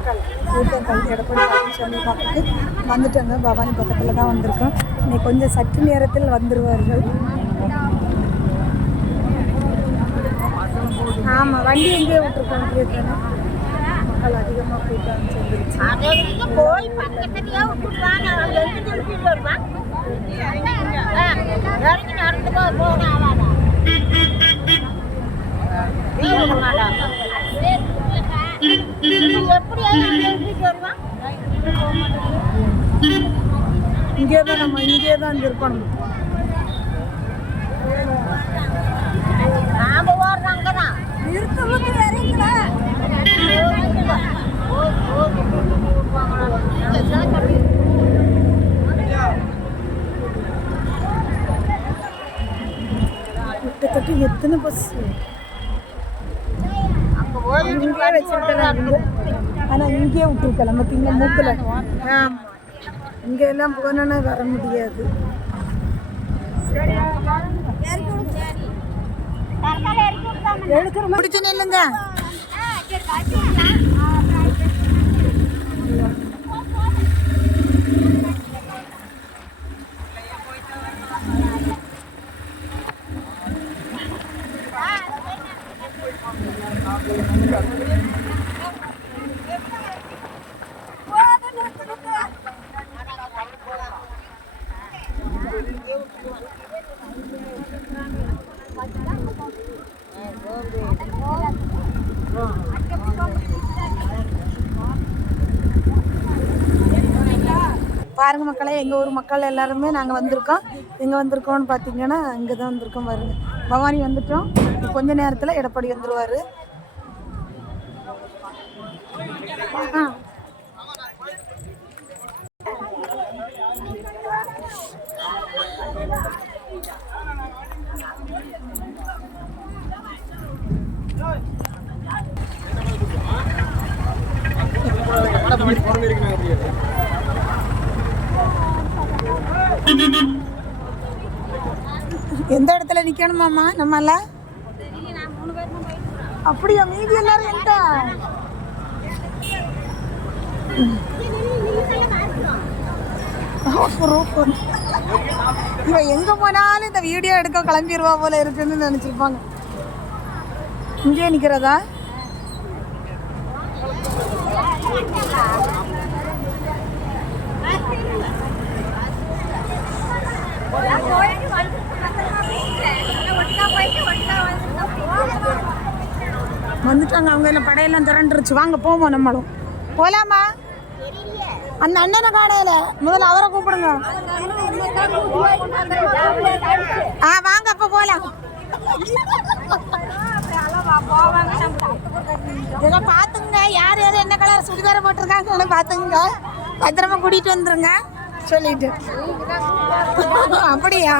மக்கள் எடப்பாடி பழனிசாமி பார்த்துட்டு வந்துட்டாங்க. பவானி பக்கத்தில் தான் வந்திருக்கோம். இன்னைக்கு கொஞ்சம் சற்று நேரத்தில் வந்துடுவார்கள். ஆமாம், வண்டி எங்கேயே விட்டுருக்கோம். மக்கள் அதிகமாக கூட்டம் போய் பக்கத்துலயே விட்டுருவாங்க. நடந்து போகணும். இங்கே தான் நம்ம இங்கே தான் இருக்கணும். நாம ஓடுறாங்க தான் இருக்கவங்க வரீங்களா? கிட்டத்தட்ட எத்தனை பஸ் இங்கே வச்சிருக்கிறாங்க. ஆனால் இங்கே விட்டுருக்கலாம். பார்த்தீங்களா மூக்கில். ஆமாம், இங்கே எல்லாம் போனோன்னா வர முடியாது. பிடிச்சு நில்லுங்க. பாருங்க மக்களே, எங்கள் ஊர் மக்கள் எல்லாருமே நாங்கள் வந்திருக்கோம். எங்கே வந்திருக்கோம்னு பார்த்தீங்கன்னா இங்கே தான் வந்திருக்கோம். பாருங்க, பவானி வந்துட்டோம். கொஞ்ச நேரத்தில் எடப்பாடி வந்துடுவார். எந்த இடத்துல நிக்கணுமாமா நம்மள? அப்படியா? மீதி எல்லாரும் எந்த? இவ எங்க போனாலும் இந்த வீடியோ எடுக்க கிளம்பிடுவா போல இருக்குன்னு நினைச்சிருப்பாங்க. இங்கே நிக்கிறதா? வந்துட்டாங்க. அவங்க எல்லாம் படையெல்லாம் திரண்டுருச்சு. வாங்க போவோம். நம்மளும் போலாமா? அந்த அண்ணனை காணையில முதல்ல அவரை கூப்பிடுங்க. வாங்க அப்ப போலாம். இதெல்லாம் பாத்துங்க. யார் யாரும் என்ன கலர் சுடிதார போட்டிருக்காங்க பாத்துங்க. பத்திரமா கூட்டிட்டு வந்துருங்க சொல்லிட்டு. அப்படியா?